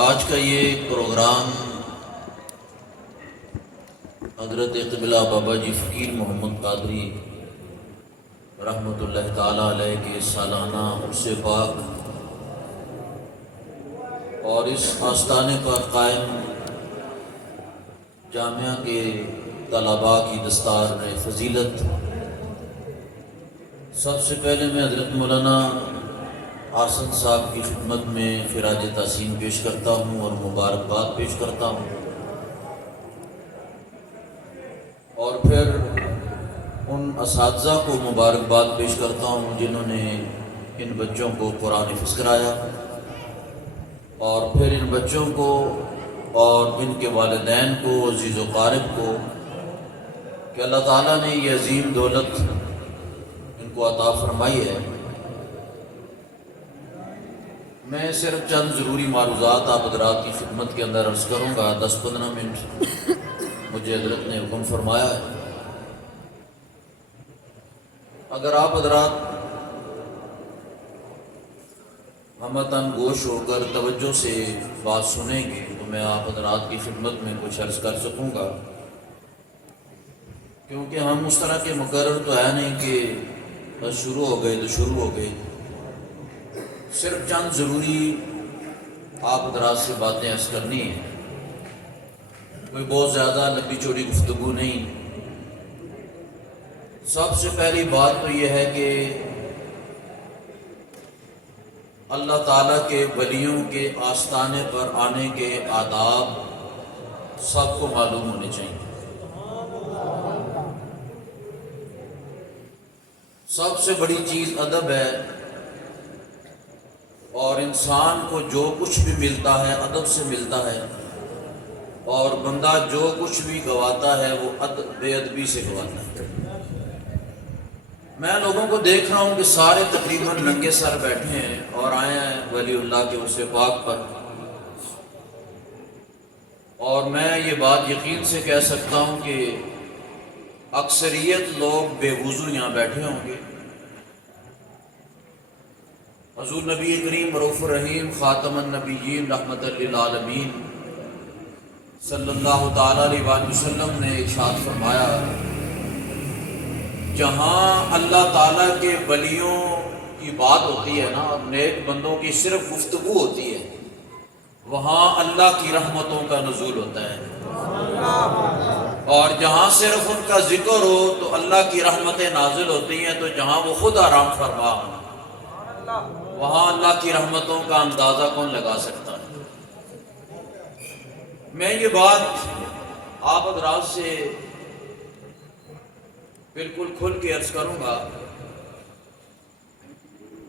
آج کا یہ پروگرام حضرت قبلہ بابا جی فقیر محمد قادری رحمۃ اللہ تعالیٰ علیہ کے سالانہ عرس پاک اور اس آستانے پر قائم جامعہ کے طلباء کی دستار میں فضیلت، سب سے پہلے میں حضرت مولانا آسن صاحب کی خدمت میں خراج تحسین پیش کرتا ہوں اور مبارکباد پیش کرتا ہوں، اور پھر ان اساتذہ کو مبارکباد پیش کرتا ہوں جنہوں نے ان بچوں کو قرآن حفظ کرایا، اور پھر ان بچوں کو اور ان کے والدین کو، عزیز و قارب کو، کہ اللہ تعالیٰ نے یہ عظیم دولت ان کو عطا فرمائی ہے۔ میں صرف چند ضروری معروضات آپ حضرات کی خدمت کے اندر عرض کروں گا۔ 10-15 منٹ مجھے حضرت نے حکم فرمایا ہے۔ اگر آپ حضرات ہمتاً گوش ہو کر توجہ سے بات سنیں گے تو میں آپ حضرات کی خدمت میں کچھ عرض کر سکوں گا، کیونکہ ہم اس طرح کے مقرر تو ہے نہیں کہ بس شروع ہو گئے تو شروع ہو گئے۔ صرف چند ضروری آپ حضرات سے باتیں عرض کرنی ہیں، کوئی بہت زیادہ لمبی چوڑی گفتگو نہیں۔ سب سے پہلی بات تو یہ ہے کہ اللہ تعالیٰ کے ولیوں کے آستانے پر آنے کے آداب سب کو معلوم ہونے چاہیے۔ سب سے بڑی چیز ادب ہے، اور انسان کو جو کچھ بھی ملتا ہے ادب سے ملتا ہے، اور بندہ جو کچھ بھی گواتا ہے وہ بے ادبی سے گواتا ہے۔ میں لوگوں کو دیکھ رہا ہوں کہ سارے تقریباً ننگے سر بیٹھے ہیں اور آئے ہیں ولی اللہ کے عرس پاک پر، اور میں یہ بات یقین سے کہہ سکتا ہوں کہ اکثریت لوگ بے وضو یہاں بیٹھے ہوں گے۔ حضور نبی کریم رؤوف الرحیم خاتم النبیین رحمت للعالمین صلی اللہ تعالیٰ علیہ وآلہ وسلم نے ارشاد فرمایا، جہاں اللہ تعالیٰ کے ولیوں کی بات ہوتی ہے نا، اور نیک بندوں کی صرف گفتگو ہوتی ہے، وہاں اللہ کی رحمتوں کا نزول ہوتا ہے، اور جہاں صرف ان کا ذکر ہو تو اللہ کی رحمتیں نازل ہوتی ہیں، تو جہاں وہ خود آرام فرما وہاں اللہ کی رحمتوں کا اندازہ کون لگا سکتا ہے۔ میں یہ بات آپ حضرات سے بالکل کھل کے عرض کروں گا،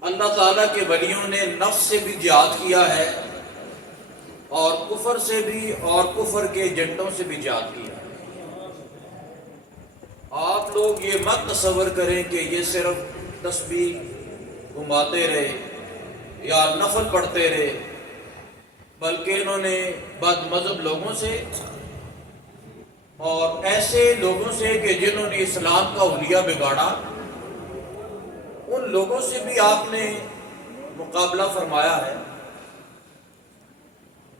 اللہ تعالیٰ کے ولیوں نے نفس سے بھی جہاد کیا ہے، اور کفر سے بھی، اور کفر کے ایجنٹوں سے بھی جہاد کیا ہے۔ آپ لوگ یہ مت تصور کریں کہ یہ صرف تسبیح گھماتے رہے یا نفل پڑھتے رہے، بلکہ انہوں نے بد مذہب لوگوں سے اور ایسے لوگوں سے کہ جنہوں نے اسلام کا حلیہ بگاڑا، ان لوگوں سے بھی آپ نے مقابلہ فرمایا ہے۔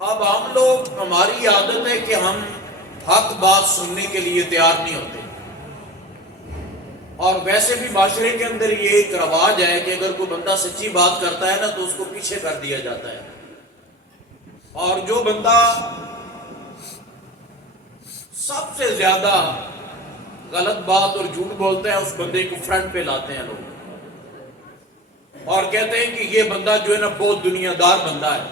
اب ہم لوگ، ہماری عادت ہے کہ ہم حق بات سننے کے لیے تیار نہیں ہوتے، اور ویسے بھی معاشرے کے اندر یہ ایک رواج ہے کہ اگر کوئی بندہ سچی بات کرتا ہے نا تو اس کو پیچھے کر دیا جاتا ہے، اور جو بندہ سب سے زیادہ غلط بات اور جھوٹ بولتا ہے اس بندے کو فرنٹ پہ لاتے ہیں لوگ، اور کہتے ہیں کہ یہ بندہ جو ہے نا بہت دنیا دار بندہ ہے،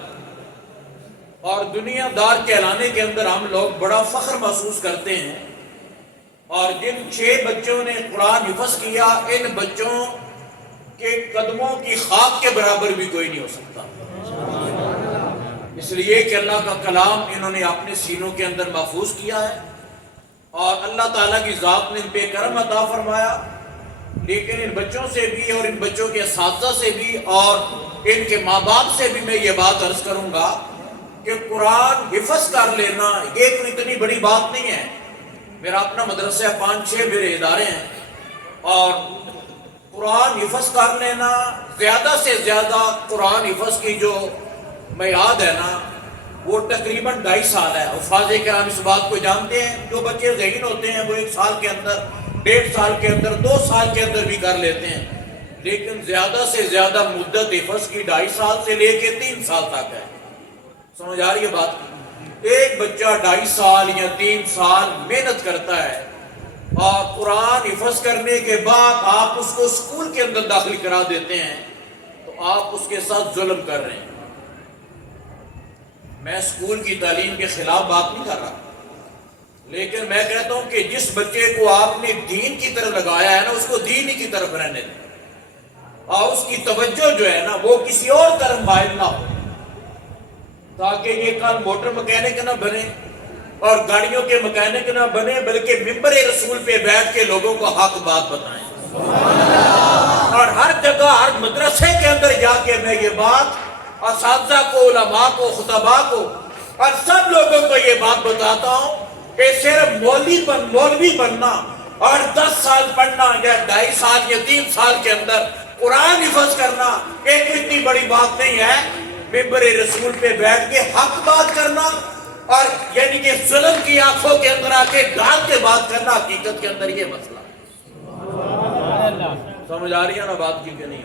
اور دنیا دار کہلانے کے اندر ہم لوگ بڑا فخر محسوس کرتے ہیں۔ اور جن 6 بچوں نے قرآن حفظ کیا، ان بچوں کے قدموں کی خاک کے برابر بھی کوئی نہیں ہو سکتا، اس لیے کہ اللہ کا کلام انہوں نے اپنے سینوں کے اندر محفوظ کیا ہے، اور اللہ تعالیٰ کی ذات نے ان پہ کرم عطا فرمایا۔ لیکن ان بچوں سے بھی، اور ان بچوں کے اساتذہ سے بھی، اور ان کے ماں باپ سے بھی میں یہ بات عرض کروں گا کہ قرآن حفظ کر لینا یہ کوئی اتنی بڑی بات نہیں ہے۔ میرا اپنا مدرسہ ہے، 5-6 میرے ادارے ہیں، اور قرآن حفظ کر لینا، زیادہ سے زیادہ قرآن حفظ کی جو میعاد ہے نا، وہ تقریباً 2.5 سال ہے. حفاظ کرام اس بات کو جانتے ہیں. جو بچے ذہین ہوتے ہیں وہ 1 سال کے اندر، 1.5 سال کے اندر، 2 سال کے اندر بھی کر لیتے ہیں. لیکن زیادہ سے زیادہ مدت حفظ کی 2.5 سال سے لے کے 3 سال تک ہے. سمجھ آ رہی ہے بات؟ ایک بچہ 2.5 سال یا 3 سال محنت کرتا ہے اور قرآن حفظ کرنے کے بعد آپ اس کو اسکول کے اندر داخل کرا دیتے ہیں تو آپ اس کے ساتھ ظلم کر رہے ہیں. میں اسکول کی تعلیم کے خلاف بات نہیں کر رہا، لیکن میں کہتا ہوں کہ جس بچے کو آپ نے دین کی طرف لگایا ہے نا، اس کو دین ہی کی طرف رہنے دیں اور اس کی توجہ جو ہے نا وہ کسی اور طرف مائل نہ ہو، تاکہ یہ کل موٹر مکینک نہ بنے اور گاڑیوں کے مکینک نہ بنے، بلکہ ممبر رسول پہ بیٹھ کے لوگوں کو حق بات بتائیں. اور ہر جگہ، ہر مدرسے کے اندر جا کے میں یہ بات اساتذہ کو، علماء کو، خطباء کو اور سب لوگوں کو یہ بات بتاتا ہوں کہ صرف مولوی بننا اور 10 سال پڑھنا یا 2.5 سال یا 3 سال کے اندر قرآن حفظ کرنا ایک اتنی بڑی بات نہیں ہے. ممبر رسول پہ بیٹھ کے حق بات کرنا اور یعنی کہ ظلم کی آنکھوں کے اندر آ کے ڈال کے بات کرنا، حقیقت کے اندر یہ مسئلہ ہے. سمجھ آ رہی ہے نا بات کی کہ نہیں؟